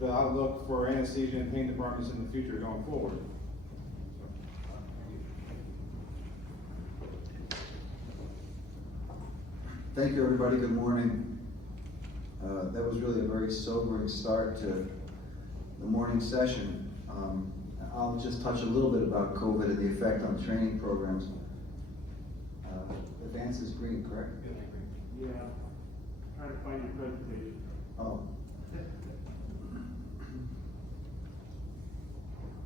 the outlook for anesthesia and pain departments in the future going forward. Thank you, everybody. Good morning. That was really a very sobering start to the morning session. I'll just touch a little bit about COVID and the effect on training programs. Advance is green, correct? Yeah. Trying to find your presentation. Oh.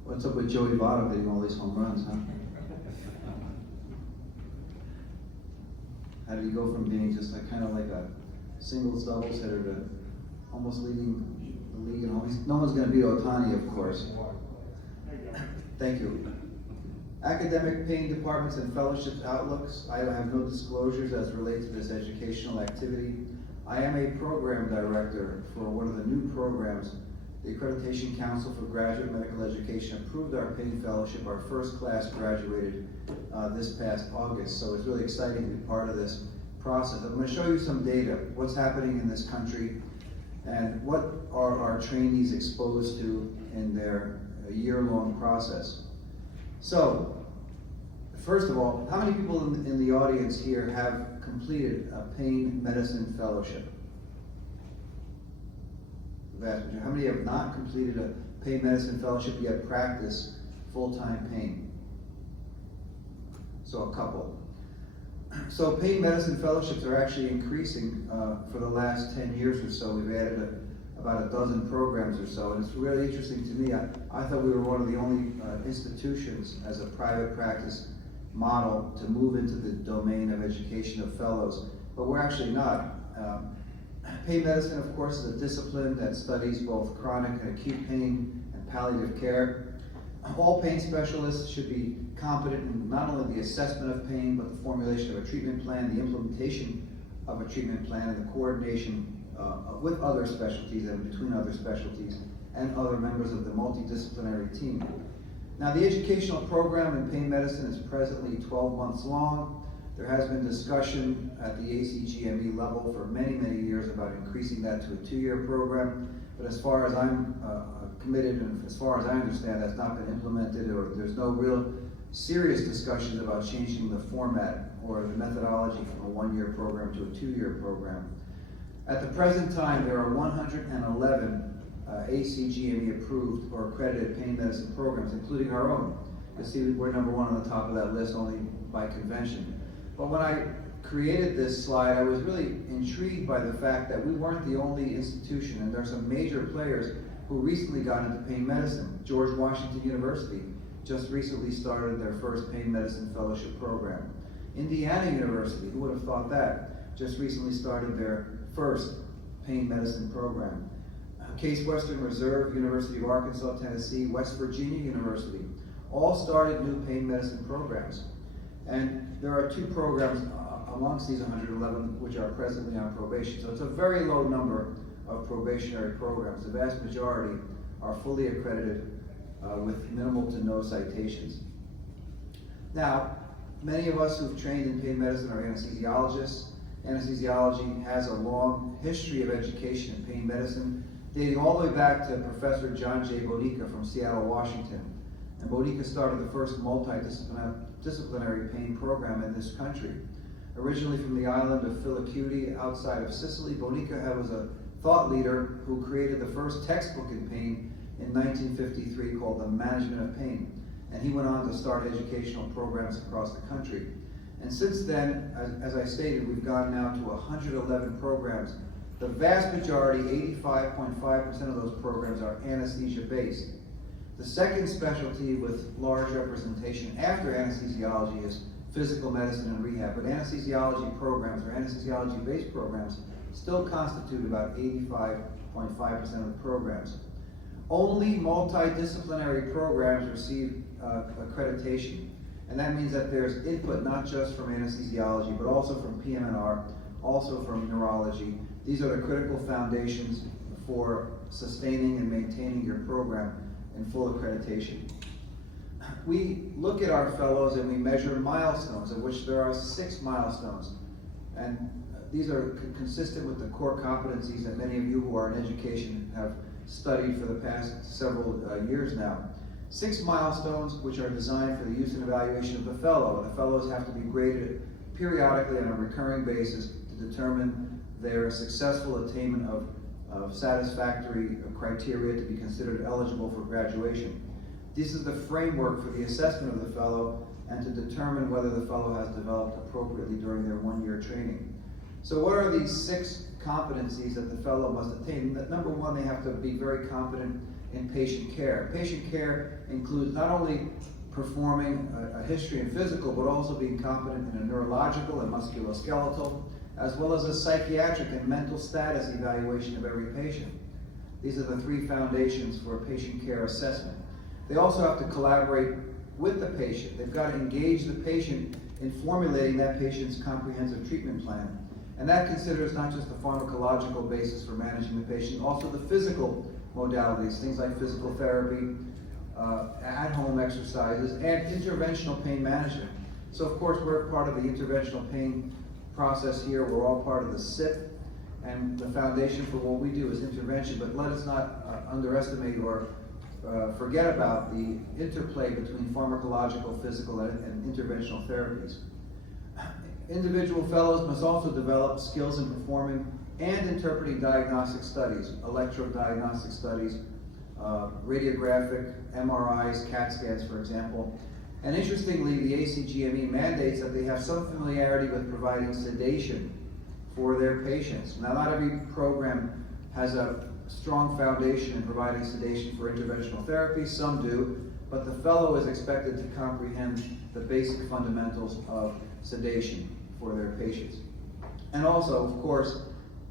What's up with Joey Votto hitting all these home runs, huh? How did he go from being just like kind of like a singles doubles hitter to almost leading the league in home? No one's going to beat Ohtani, of course. Thank you. Academic pain departments and fellowships outlooks. I have no disclosures as relates to this educational activity. I am a program director for one of the new programs. The Accreditation Council for Graduate Medical Education approved our pain fellowship. Our first class graduated this past August, so it's really exciting to be part of this process. I'm going to show you some data, what's happening in this country, and what are our trainees exposed to in their year-long process. So, first of all, how many people in the audience here have completed a pain medicine fellowship? The vast majority. How many have not completed a pain medicine fellowship yet practice full-time pain? So a couple. So pain medicine fellowships are actually increasing for the last 10 years or so. We've added about a dozen programs or so, and it's really interesting to me. I thought we were one of the only institutions as a private practice model to move into the domain of education of fellows, but we're actually not. Pain medicine, of course, is a discipline that studies both chronic and acute pain and palliative care. All pain specialists should be competent in not only the assessment of pain, but the formulation of a treatment plan, the implementation of a treatment plan, and the coordination with other specialties and between other specialties and other members of the multidisciplinary team. Now, the educational program in pain medicine is presently 12 months long. There has been discussion at the ACGME level for many, many years about increasing that to a 2-year program, but as far as I'm committed and as far as I understand, that's not been implemented, or there's no real serious discussions about changing the format or the methodology from a 1-year program to a 2-year program. At the present time, there are 111 ACGME approved or accredited pain medicine programs, including our own. You'll see we're number 1 on the top of that list only by convention. But when I created this slide, I was really intrigued by the fact that we weren't the only institution, and there are some major players who recently got into pain medicine. George Washington University just recently started their first pain medicine fellowship program. Indiana University, who would have thought that, just recently started their first pain medicine program. Case Western Reserve, University of Arkansas, Tennessee, West Virginia University, all started new pain medicine programs. And there are 2 programs amongst these 111 which are presently on probation. So it's a very low number of probationary programs. The vast majority are fully accredited with minimal to no citations. Now, many of us who've trained in pain medicine are anesthesiologists. Anesthesiology has a long history of education in pain medicine, dating all the way back to Professor John J. Bonica from Seattle, Washington. And Bonica started the first multidisciplinary pain program in this country. Originally from the island of Filicudi outside of Sicily, Bonica was a thought leader who created the first textbook in pain in 1953 called The Management of Pain. And he went on to start educational programs across the country. And since then, as I stated, we've gone now to 111 programs. The vast majority, 85.5% of those programs, are anesthesia-based. The second specialty with large representation after anesthesiology is physical medicine and rehab, but anesthesiology programs or anesthesiology-based programs still constitute about 85.5% of the programs. Only multidisciplinary programs receive accreditation, and that means that there's input not just from anesthesiology, but also from PM&R, also from neurology. These are the critical foundations for sustaining and maintaining your program in full accreditation. We look at our fellows and we measure milestones, of which there are 6 milestones. And these are consistent with the core competencies that many of you who are in education have studied for the past several years now. 6 milestones which are designed for the use and evaluation of the fellow. The fellows have to be graded periodically on a recurring basis to determine their successful attainment of satisfactory criteria to be considered eligible for graduation. This is the framework for the assessment of the fellow and to determine whether the fellow has developed appropriately during their 1-year training. So what are these 6 competencies that the fellow must attain? Number 1, they have to be very competent in patient care. Patient care includes not only performing a history and physical, but also being competent in a neurological and musculoskeletal, as well as a psychiatric and mental status evaluation of every patient. These are the 3 foundations for patient care assessment. They also have to collaborate with the patient. They've got to engage the patient in formulating that patient's comprehensive treatment plan. And that considers not just the pharmacological basis for managing the patient, also the physical modalities, things like physical therapy, at-home exercises, and interventional pain management. So of course, we're part of the interventional pain process here. We're all part of the SIP, and the foundation for what we do is intervention, but let us not underestimate or forget about the interplay between pharmacological, physical, and interventional therapies. Individual fellows must also develop skills in performing and interpreting diagnostic studies, electrodiagnostic studies, radiographic, MRIs, CAT scans, for example. And interestingly, the ACGME mandates that they have some familiarity with providing sedation for their patients. Now, not every program has a strong foundation in providing sedation for interventional therapy. Some do, but the fellow is expected to comprehend the basic fundamentals of sedation for their patients. And also, of course,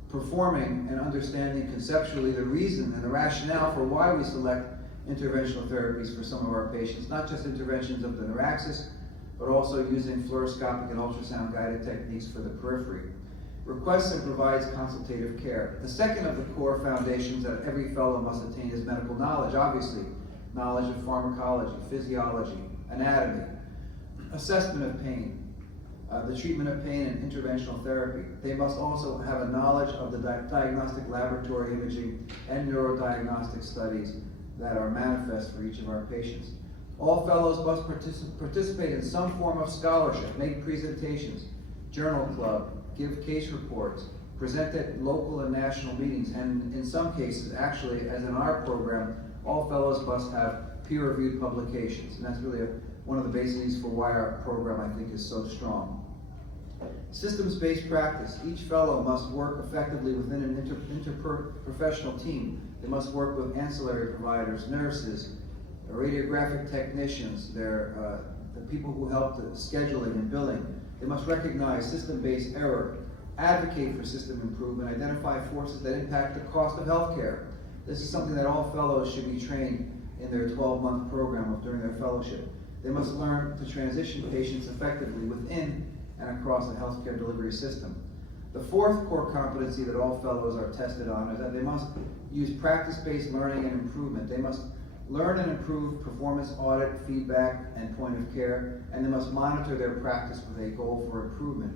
performing and understanding conceptually the reason and the rationale for why we select interventional therapies for some of our patients, not just interventions of the neuraxis, but also using fluoroscopic and ultrasound guided techniques for the periphery. Requests and provides consultative care. The second of the core foundations that every fellow must attain is medical knowledge, obviously. Knowledge of pharmacology, physiology, anatomy, assessment of pain, the treatment of pain and interventional therapy. They must also have a knowledge of the diagnostic laboratory imaging and neurodiagnostic studies that are manifest for each of our patients. All fellows must participate in some form of scholarship, make presentations, journal club, give case reports, present at local and national meetings, and in some cases, actually, as in our program, all fellows must have peer-reviewed publications, and that's really one of the bases for why our program, I think, is so strong. Systems-based practice. Each fellow must work effectively within an interprofessional team. They must work with ancillary providers, nurses, radiographic technicians, the people who help the scheduling and billing. They must recognize system-based error, advocate for system improvement, identify forces that impact the cost of healthcare. This is something that all fellows should be trained in their 12-month program during their fellowship. They must learn to transition patients effectively within and across the healthcare delivery system. The fourth core competency that all fellows are tested on is that they must use practice-based learning and improvement. They must learn and improve performance audit, feedback, and point of care, and they must monitor their practice with a goal for improvement.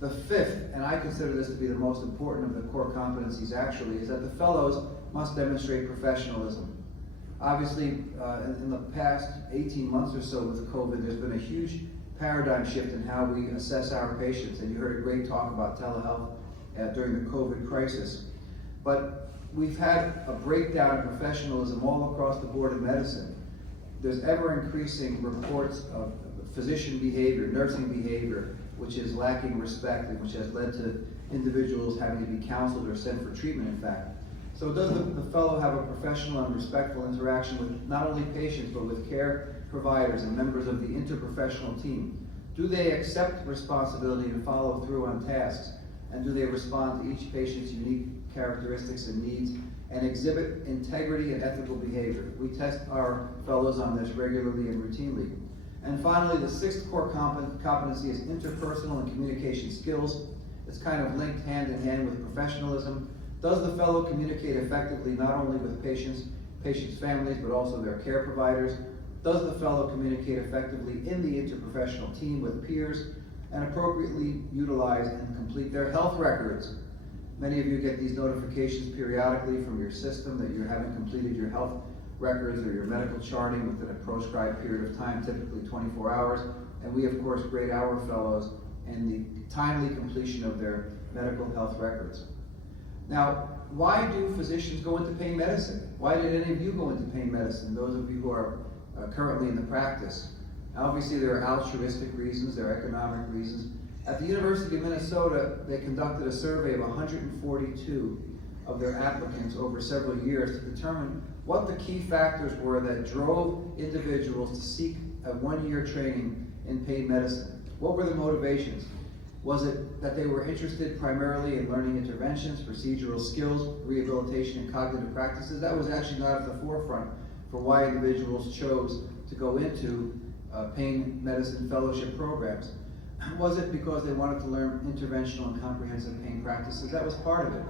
The fifth, and I consider this to be the most important of the core competencies actually, is that the fellows must demonstrate professionalism. Obviously, in the past 18 months or so with COVID, there's been a huge paradigm shift in how we assess our patients, and you heard a great talk about telehealth during the COVID crisis. But we've had a breakdown in professionalism all across the board in medicine. There's ever-increasing reports of physician behavior, nursing behavior, which is lacking respect and which has led to individuals having to be counseled or sent for treatment, in fact. So does the fellow have a professional and respectful interaction with not only patients, but with care providers and members of the interprofessional team? Do they accept responsibility and follow through on tasks? And do they respond to each patient's unique characteristics and needs and exhibit integrity and ethical behavior? We test our fellows on this regularly and routinely. And finally, the sixth core competency is interpersonal and communication skills. It's kind of linked hand in hand with professionalism. Does the fellow communicate effectively not only with patients' families, but also their care providers? Does the fellow communicate effectively in the interprofessional team with peers and appropriately utilize and complete their health records? Many of you get these notifications periodically from your system that you haven't completed your health records or your medical charting within a proscribed period of time, typically 24 hours. And we, of course, grade our fellows in the timely completion of their medical health records. Now, why do physicians go into pain medicine? Why did any of you go into pain medicine, those of you who are currently in the practice? Obviously, there are altruistic reasons, there are economic reasons. At the University of Minnesota, they conducted a survey of 142 of their applicants over several years to determine what the key factors were that drove individuals to seek a one-year training in pain medicine. What were the motivations? Was it that they were interested primarily in learning interventions, procedural skills, rehabilitation, and cognitive practices? That was actually not at the forefront for why individuals chose to go into pain medicine fellowship programs. Was it because they wanted to learn interventional and comprehensive pain practices? That was part of it.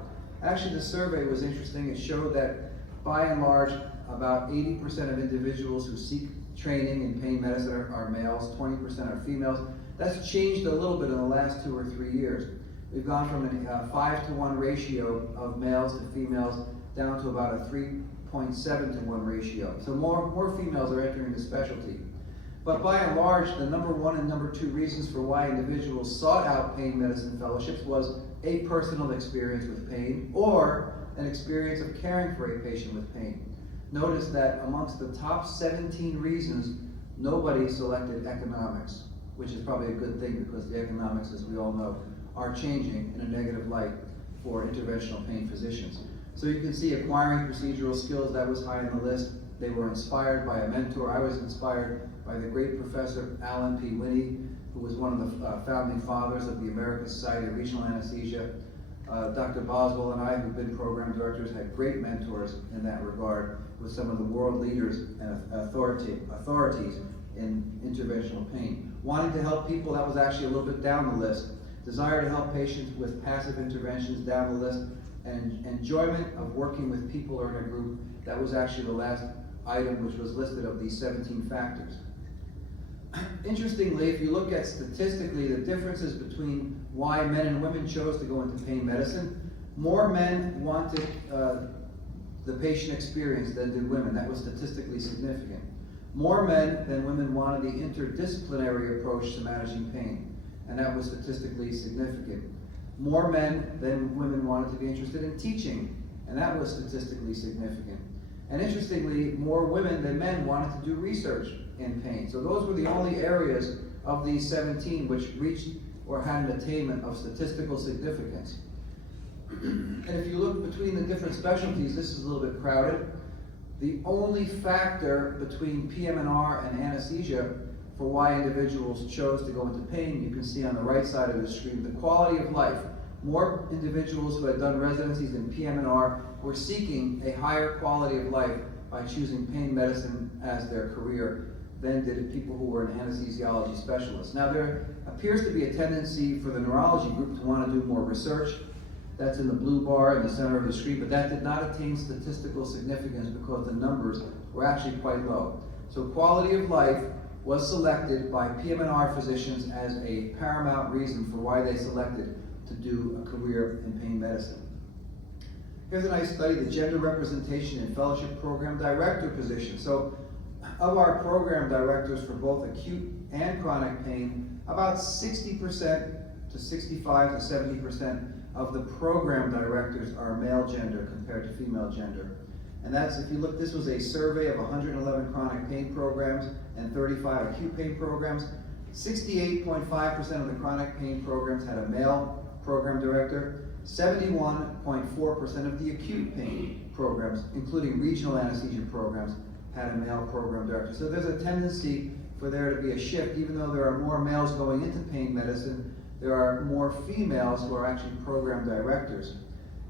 Actually, the survey was interesting. It showed that, by and large, about 80% of individuals who seek training in pain medicine are males, 20% are females. That's changed a little bit in the last 2 or 3 years. We've gone from a 5-to-1 ratio of males to females down to about a 3.7-to-1 ratio. So more females are entering the specialty. But by and large, the number 1 and number 2 reasons for why individuals sought out pain medicine fellowships was a personal experience with pain or an experience of caring for a patient with pain. Notice that amongst the top 17 reasons, nobody selected economics, which is probably a good thing because the economics, as we all know, are changing in a negative light for interventional pain physicians. So you can see acquiring procedural skills, that was high on the list. They were inspired by a mentor. I was inspired by the great Professor Alan P. Winnie, who was one of the founding fathers of the American Society of Regional Anesthesia. Dr. Boswell and I, who've been program directors, had great mentors in that regard with some of the world leaders and authorities in interventional pain. Wanting to help people, that was actually a little bit down the list. Desire to help patients with passive interventions, down the list. And enjoyment of working with people or in a group, that was actually the last item which was listed of these 17 factors. Interestingly, if you look at statistically the differences between why men and women chose to go into pain medicine, more men wanted the patient experience than did women. That was statistically significant. More men than women wanted the interdisciplinary approach to managing pain, and that was statistically significant. More men than women wanted to be interested in teaching, and that was statistically significant. And interestingly, more women than men wanted to do research in pain. So those were the only areas of these 17 which reached or had an attainment of statistical significance. And if you look between the different specialties, this is a little bit crowded. The only factor between PM&R and anesthesia for why individuals chose to go into pain, you can see on the right side of the screen, the quality of life. More individuals who had done residencies in PM&R were seeking a higher quality of life by choosing pain medicine as their career than did people who were an anesthesiology specialist. Now, there appears to be a tendency for the neurology group to want to do more research. That's in the blue bar in the center of the screen, but that did not attain statistical significance because the numbers were actually quite low. So quality of life was selected by PM&R physicians as a paramount reason for why they selected to do a career in pain medicine. Here's a nice study, the gender representation in fellowship program director position. So of our program directors for both acute and chronic pain, about 60% to 65 to 70% of the program directors are male gender compared to female gender. And that's, if you look, this was a survey of 111 chronic pain programs and 35 acute pain programs. 68.5% of the chronic pain programs had a male program director. 71.4% of the acute pain programs, including regional anesthesia programs, had a male program director. So there's a tendency for there to be a shift. Even though there are more males going into pain medicine, there are more females who are actually program directors.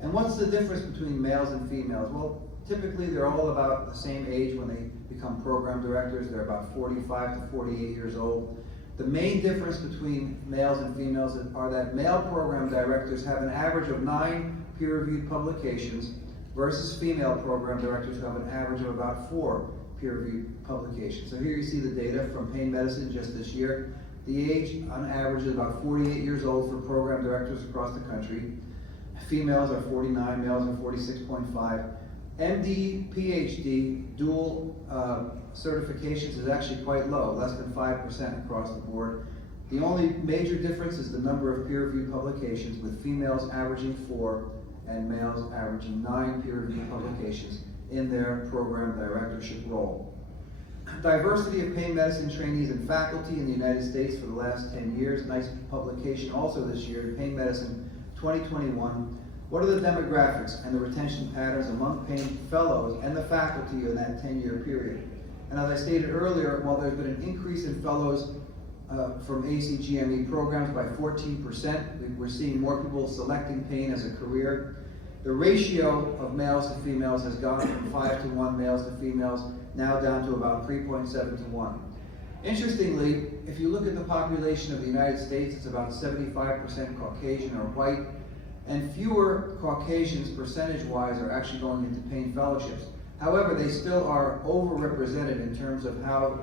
And what's the difference between males and females? Well, typically they're all about the same age when they become program directors. They're about 45 to 48 years old. The main difference between males and females are that male program directors have an average of 9 peer-reviewed publications versus female program directors who have an average of about 4 peer-reviewed publications. So here you see the data from pain medicine just this year. The age on average is about 48 years old for program directors across the country. Females are 49, males are 46.5. MD, PhD, dual certifications is actually quite low, less than 5% across the board. The only major difference is the number of peer-reviewed publications, with females averaging 4 and males averaging 9 peer-reviewed publications in their program directorship role. Diversity of pain medicine trainees and faculty in the United States for the last 10 years. Nice publication also this year, Pain Medicine 2021. What are the demographics and the retention patterns among pain fellows and the faculty in that 10-year period? And as I stated earlier, while there's been an increase in fellows from ACGME programs by 14%, we're seeing more people selecting pain as a career. The ratio of males to females has gone from 5 to 1 males to females, now down to about 3.7 to 1. Interestingly, if you look at the population of the United States, it's about 75% Caucasian or white, and fewer Caucasians percentage-wise are actually going into pain fellowships. However, they still are overrepresented in terms of how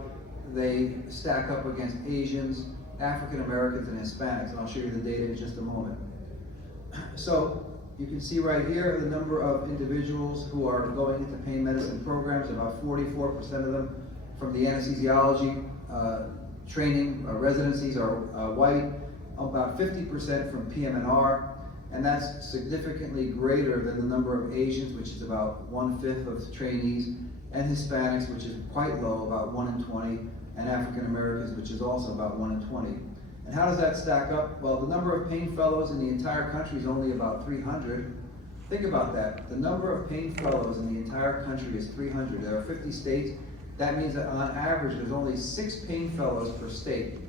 they stack up against Asians, African Americans, and Hispanics, and I'll show you the data in just a moment. So you can see right here the number of individuals who are going into pain medicine programs. About 44% of them from the anesthesiology training residencies are white, about 50% from PM&R, and that's significantly greater than the number of Asians, which is about 1/5 of trainees, and Hispanics, which is quite low, about 1 in 20, and African Americans, which is also about 1 in 20. And how does that stack up? Well, the number of pain fellows in the entire country is only about 300. Think about that. The number of pain fellows in the entire country is 300. There are 50 states. That means that on average, there's only 6 pain fellows per state.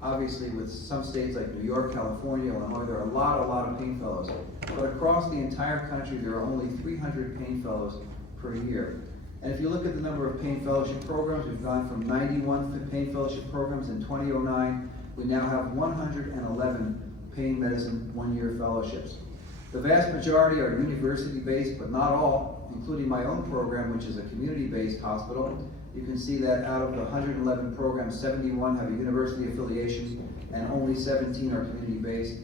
Obviously, with some states like New York, California, Illinois, there are a lot of pain fellows. But across the entire country, there are only 300 pain fellows per year. And if you look at the number of pain fellowship programs, we've gone from 91 pain fellowship programs in 2009. We now have 111 pain medicine one-year fellowships. The vast majority are university-based, but not all, including my own program, which is a community-based hospital. You can see that out of the 111 programs, 71 have a university affiliation, and only 17 are community-based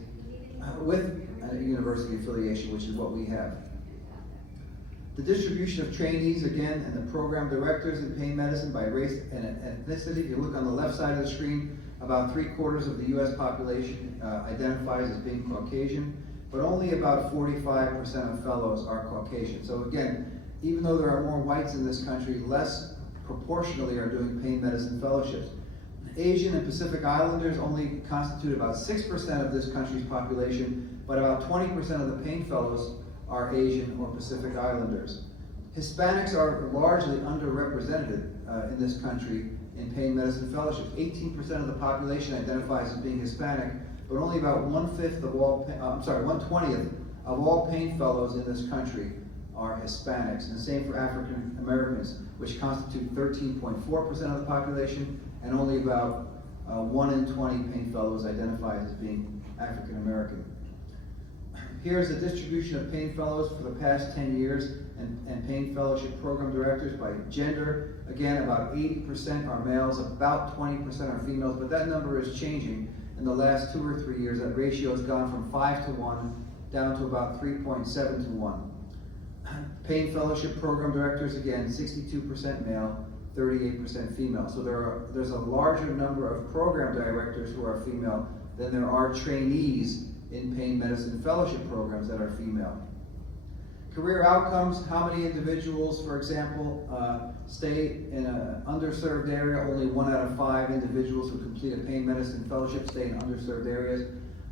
with a university affiliation, which is what we have. The distribution of trainees, again, and the program directors in pain medicine by race and ethnicity. If you look on the left side of the screen, about 3/4 of the U.S. population identifies as being Caucasian, but only about 45% of fellows are Caucasian. So again, even though there are more whites in this country, less proportionally are doing pain medicine fellowships. Asian and Pacific Islanders only constitute about 6% of this country's population, but about 20% of the pain fellows are Asian or Pacific Islanders. Hispanics are largely underrepresented in this country in pain medicine fellowships. 18% of the population identifies as being Hispanic, but only about 1/20th of all pain fellows in this country are Hispanics, and the same for African Americans, which constitute 13.4% of the population, and only about 1 in 20 pain fellows identified as being African American. Here's the distribution of pain fellows for the past 10 years and pain fellowship program directors by gender. Again, about 80% are males, about 20% are females, but that number is changing. In the last 2 or 3 years, that ratio has gone from 5 to 1 down to about 3.7 to 1. Pain fellowship program directors, again, 62% male, 38% female. So there's a larger number of program directors who are female than there are trainees in pain medicine fellowship programs that are female. Career outcomes, how many individuals, for example, stay in an underserved area? Only 1 out of 5 individuals who complete a pain medicine fellowship stay in underserved areas.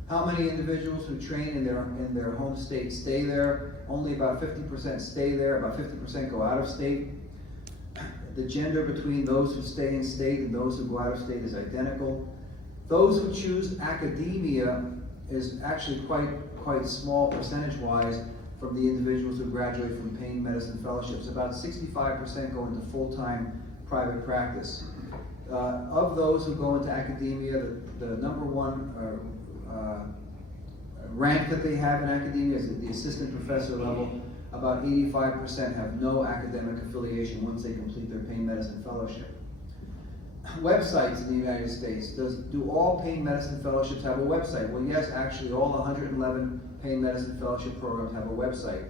How many individuals who train in their home state stay there? Only about 50% stay there, about 50% go out of state. The gender between those who stay in state and those who go out of state is identical. Those who choose academia is actually quite small percentage-wise from the individuals who graduate from pain medicine fellowships. About 65% go into full-time private practice. Of those who go into academia, the number one rank that they have in academia is at the assistant professor level. About 85% have no academic affiliation once they complete their pain medicine fellowship. Websites in the United States. Do all pain medicine fellowships have a website? Well, yes, actually all 111 pain medicine fellowship programs have a website.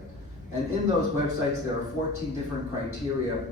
And in those websites, there are 14 different criteria.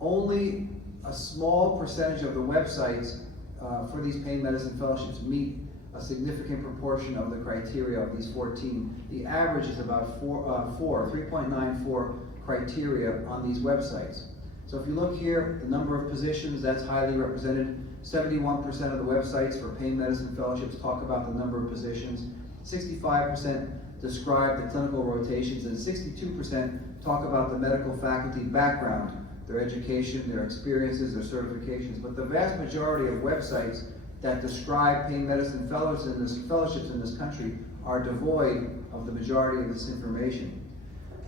Only a small percentage of the websites for these pain medicine fellowships meet a significant proportion of the criteria of these 14. The average is about 3.94 criteria on these websites. So if you look here, the number of positions, that's highly represented. 71% of the websites for pain medicine fellowships talk about the number of positions. 65% describe the clinical rotations, and 62% talk about the medical faculty background, their education, their experiences, their certifications. But the vast majority of websites that describe pain medicine fellowships in this country are devoid of the majority of this information.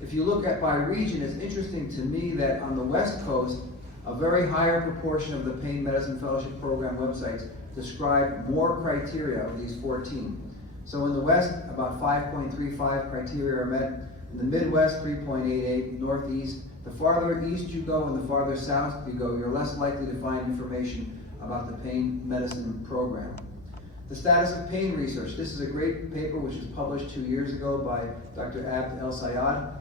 If you look at by region, it's interesting to me that on the West Coast, a very higher proportion of the pain medicine fellowship program websites describe more criteria of these 14. So in the West, about 5.35 criteria are met. In the Midwest, 3.88, Northeast. The farther east you go and the farther south you go, you're less likely to find information about the pain medicine program. The status of pain research. This is a great paper which was published 2 years ago by Dr. Abd El-Sayed,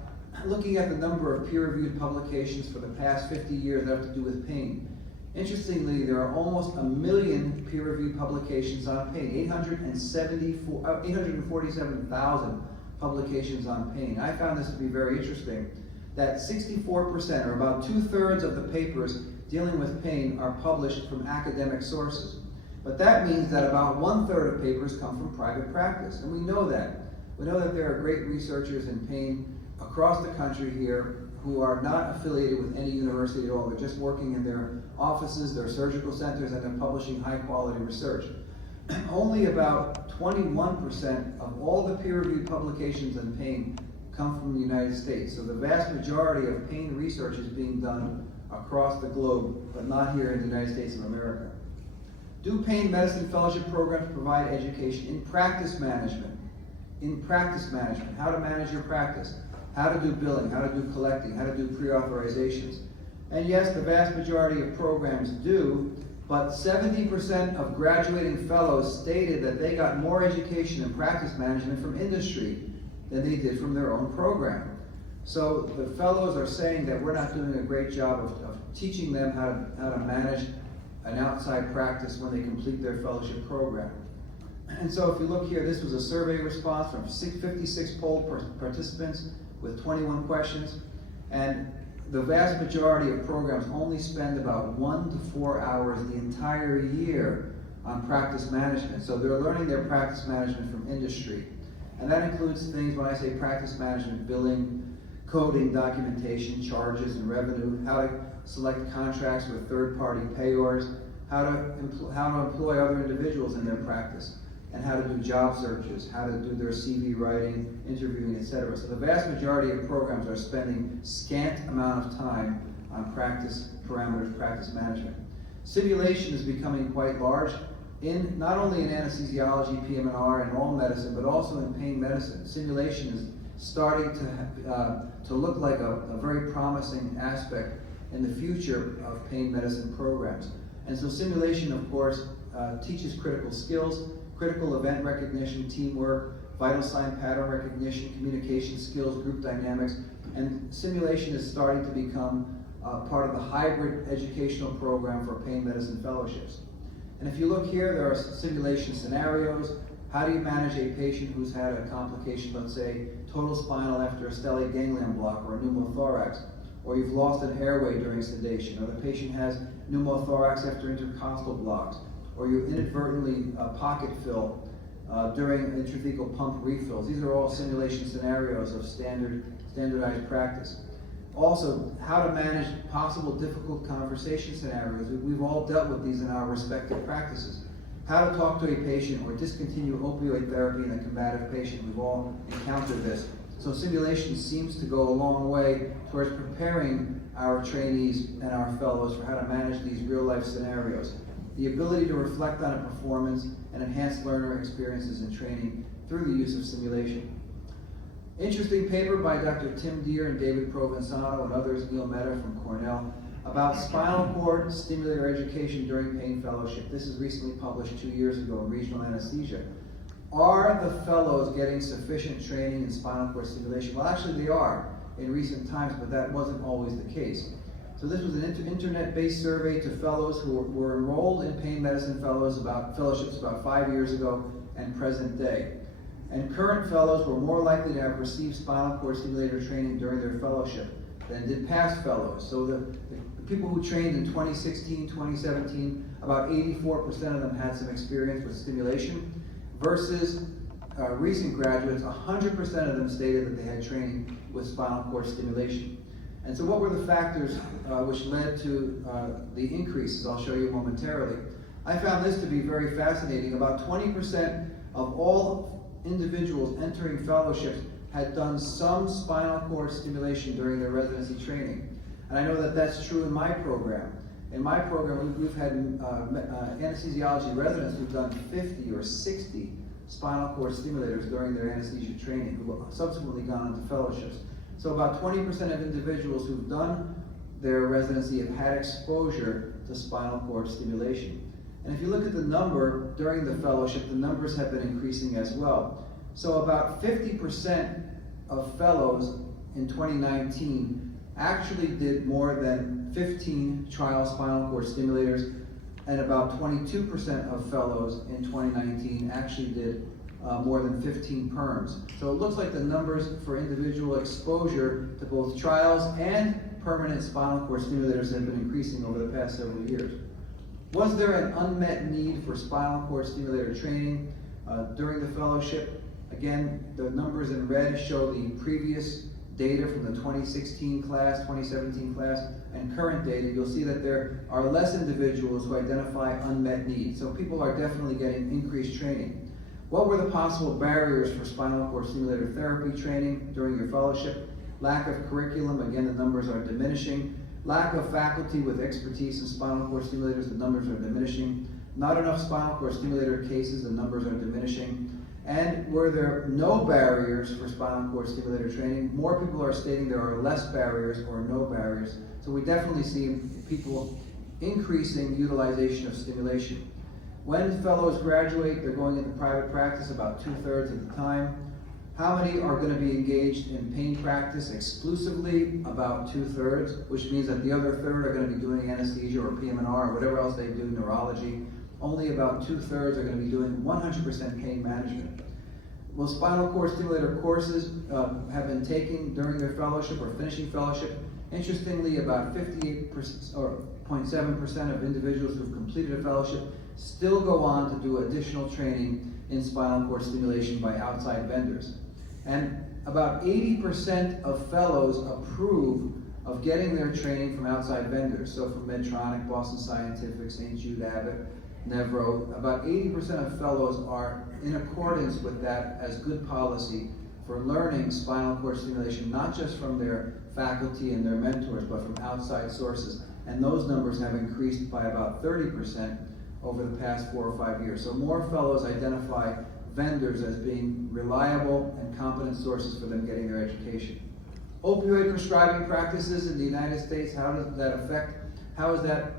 looking at the number of peer-reviewed publications for the past 50 years that have to do with pain. Interestingly, there are almost 1 million peer-reviewed publications on pain, 847,000 publications on pain. I found this to be very interesting, that 64%, or about 2/3 of the papers dealing with pain, are published from academic sources. But that means that about 1/3 of papers come from private practice, and we know that. We know that there are great researchers in pain across the country here who are not affiliated with any university at all. They're just working in their offices, their surgical centers, and they're publishing high-quality research. Only about 21% of all the peer-reviewed publications on pain come from the United States. So the vast majority of pain research is being done across the globe, but not here in the United States of America. Do pain medicine fellowship programs provide education in practice management? In practice management, how to manage your practice, how to do billing, how to do collecting, how to do pre-authorizations. And yes, the vast majority of programs do, but 70% of graduating fellows stated that they got more education in practice management from industry than they did from their own program. So the fellows are saying that we're not doing a great job of teaching them how to manage an outside practice when they complete their fellowship program. And so if you look here, this was a survey response from 56 polled participants with 21 questions, and the vast majority of programs only spend about 1 to 4 hours the entire year on practice management. So they're learning their practice management from industry. And that includes things, when I say practice management, billing, coding, documentation, charges, and revenue, how to select contracts with third-party payors, how to employ other individuals in their practice, and how to do job searches, how to do their CV writing, interviewing, etc. So the vast majority of programs are spending scant amount of time on practice parameters, practice management. Simulation is becoming quite large, not only in anesthesiology, PM&R, and all medicine, but also in pain medicine. Simulation is starting to look like a very promising aspect in the future of pain medicine programs. And so simulation, of course, teaches critical skills, critical event recognition, teamwork, vital sign pattern recognition, communication skills, group dynamics, and simulation is starting to become part of the hybrid educational program for pain medicine fellowships. And if you look here, there are simulation scenarios. How do you manage a patient who's had a complication, let's say total spinal after a stellate ganglion block or a pneumothorax, or you've lost an airway during sedation, or the patient has pneumothorax after intercostal blocks, or you inadvertently pocket fill during intrathecal pump refills. These are all simulation scenarios of standardized practice. Also, how to manage possible difficult conversation scenarios. We've all dealt with these in our respective practices. How to talk to a patient or discontinue opioid therapy in a combative patient. We've all encountered this. So simulation seems to go a long way towards preparing our trainees and our fellows for how to manage these real-life scenarios. The ability to reflect on a performance and enhance learner experiences in training through the use of simulation. Interesting paper by Dr. Tim Deere and David Provenzano and others, Neil Mehta from Cornell, about spinal cord stimulator education during pain fellowship. This is recently published 2 years ago in Regional Anesthesia. Are the fellows getting sufficient training in spinal cord stimulation? Well, actually they are in recent times, but that wasn't always the case. So this was an internet-based survey to fellows who were enrolled in pain medicine fellowships about 5 years ago and present day. And current fellows were more likely to have received spinal cord stimulator training during their fellowship than did past fellows. So the people who trained in 2016, 2017, about 84% of them had some experience with stimulation, versus recent graduates, 100% of them stated that they had training with spinal cord stimulation. And so what were the factors which led to the increases? I'll show you momentarily. I found this to be very fascinating. About 20% of all individuals entering fellowships had done some spinal cord stimulation during their residency training. And I know that that's true in my program. In my program, we've had anesthesiology residents who've done 50 or 60 spinal cord stimulators during their anesthesia training, who have subsequently gone into fellowships. So about 20% of individuals who've done their residency have had exposure to spinal cord stimulation. And if you look at the number during the fellowship, the numbers have been increasing as well. So about 50% of fellows in 2019 actually did more than 15 trial spinal cord stimulators, and about 22% of fellows in 2019 actually did more than 15 perms. So it looks like the numbers for individual exposure to both trials and permanent spinal cord stimulators have been increasing over the past several years. Was there an unmet need for spinal cord stimulator training during the fellowship? Again, the numbers in red show the previous data from the 2016 class, 2017 class, and current data. You'll see that there are less individuals who identify unmet needs. So people are definitely getting increased training. What were the possible barriers for spinal cord stimulator therapy training during your fellowship? Lack of curriculum, again, the numbers are diminishing. Lack of faculty with expertise in spinal cord stimulators, the numbers are diminishing. Not enough spinal cord stimulator cases, the numbers are diminishing. And were there no barriers for spinal cord stimulator training? More people are stating there are less barriers or no barriers. So we definitely see people increasing utilization of stimulation. When fellows graduate, they're going into private practice about 2/3 of the time. How many are going to be engaged in pain practice exclusively? About 2/3, which means that the other third are going to be doing anesthesia or PM&R or whatever else they do, neurology. Only about 2/3 are going to be doing 100% pain management. Well, spinal cord stimulator courses have been taken during their fellowship or finishing fellowship. Interestingly, about 58% or 0.7% of individuals who've completed a fellowship still go on to do additional training in spinal cord stimulation by outside vendors. And about 80% of fellows approve of getting their training from outside vendors. So from Medtronic, Boston Scientific, St. Jude, Abbott, Nevro, about 80% of fellows are in accordance with that as good policy for learning spinal cord stimulation, not just from their faculty and their mentors, but from outside sources. And those numbers have increased by about 30% over the past 4 or 5 years. So more fellows identify vendors as being reliable and competent sources for them getting their education. Opioid prescribing practices in the United States, how does that affect? How is that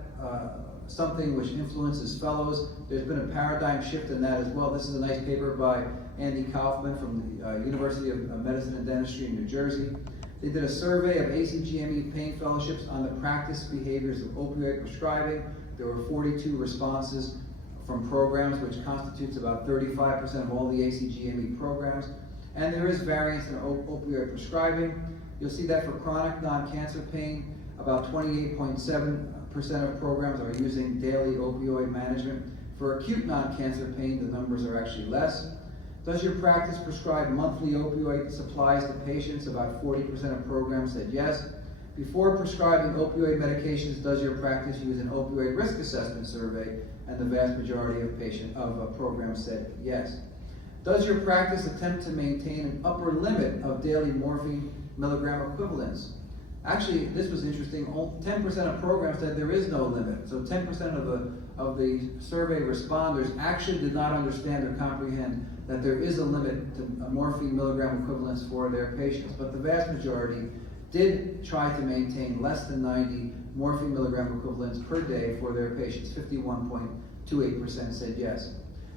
something which influences fellows? There's been a paradigm shift in that as well. This is a nice paper by Andy Kaufman from the University of Medicine and Dentistry in New Jersey. They did a survey of ACGME pain fellowships on the practice behaviors of opioid prescribing. There were 42 responses from programs, which constitutes about 35% of all the ACGME programs. And there is variance in opioid prescribing. You'll see that for chronic non-cancer pain, about 28.7% of programs are using daily opioid management. For acute non-cancer pain, the numbers are actually less. Does your practice prescribe monthly opioid supplies to patients? About 40% of programs said yes. Before prescribing opioid medications, does your practice use an opioid risk assessment survey? And the vast majority of programs said yes. Does your practice attempt to maintain an upper limit of daily morphine milligram equivalents? Actually, this was interesting. 10% of programs said there is no limit. So 10% of the survey responders actually did not understand or comprehend that there is a limit to morphine milligram equivalents for their patients. But the vast majority did try to maintain less than 90 morphine milligram equivalents per day for their patients. 51.28% said yes.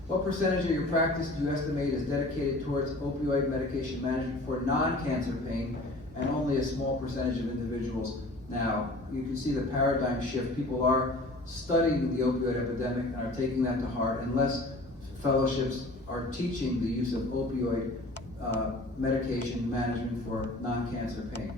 What percentage of your practice do you estimate is dedicated towards opioid medication management for non-cancer pain, and only a small percentage of individuals now? You can see the paradigm shift. People are studying the opioid epidemic and are taking that to heart, and less fellowships are teaching the use of opioid medication management for non-cancer pain.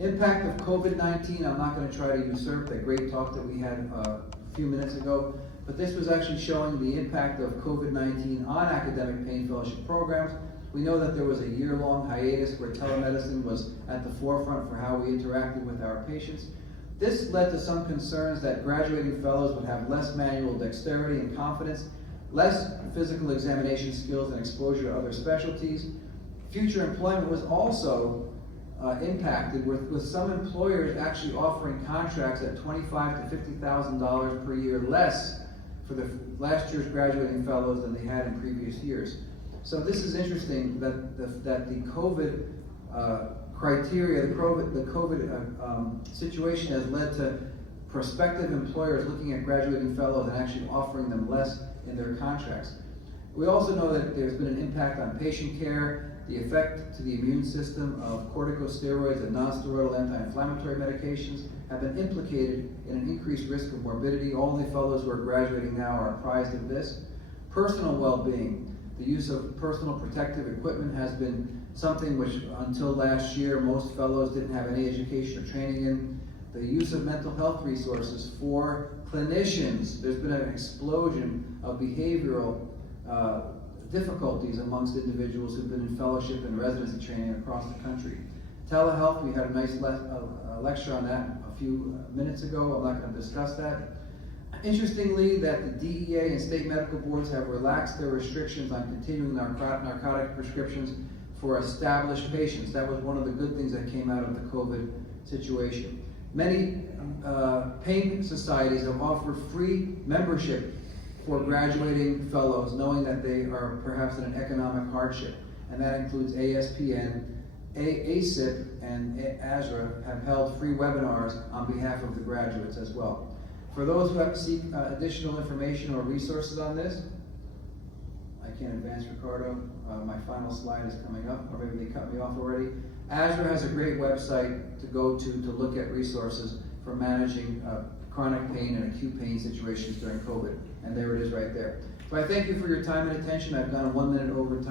Impact of COVID-19, I'm not going to try to usurp that great talk that we had a few minutes ago, but this was actually showing the impact of COVID-19 on academic pain fellowship programs. We know that there was a year-long hiatus where telemedicine was at the forefront for how we interacted with our patients. This led to some concerns that graduating fellows would have less manual dexterity and confidence, less physical examination skills, and exposure to other specialties. Future employment was also impacted, with some employers actually offering contracts at $25,000 to $50,000 per year less for the last year's graduating fellows than they had in previous years. So this is interesting that the COVID criteria, the COVID situation has led to prospective employers looking at graduating fellows and actually offering them less in their contracts. We also know that there's been an impact on patient care, the effect to the immune system of corticosteroids and non-steroidal anti-inflammatory medications have been implicated in an increased risk of morbidity. Only fellows who are graduating now are apprised of this. Personal well-being. The use of personal protective equipment has been something which until last year most fellows didn't have any education or training in. The use of mental health resources for clinicians. There's been an explosion of behavioral difficulties amongst individuals who've been in fellowship and residency training across the country. Telehealth, we had a nice lecture on that a few minutes ago. I'm not going to discuss that. Interestingly, that the DEA and state medical boards have relaxed their restrictions on continuing narcotic prescriptions for established patients. That was one of the good things that came out of the COVID situation. Many pain societies have offered free membership for graduating fellows, knowing that they are perhaps in an economic hardship. And that includes ASPN, ACIP, and ASRA have held free webinars on behalf of the graduates as well. For those who have to seek additional information or resources on this, I can't advance, Ricardo. My final slide is coming up, or maybe they cut me off already. ASRA has a great website to go to look at resources for managing chronic pain and acute pain situations during COVID. And there it is right there. So I thank you for your time and attention. I've gone 1 minute over time.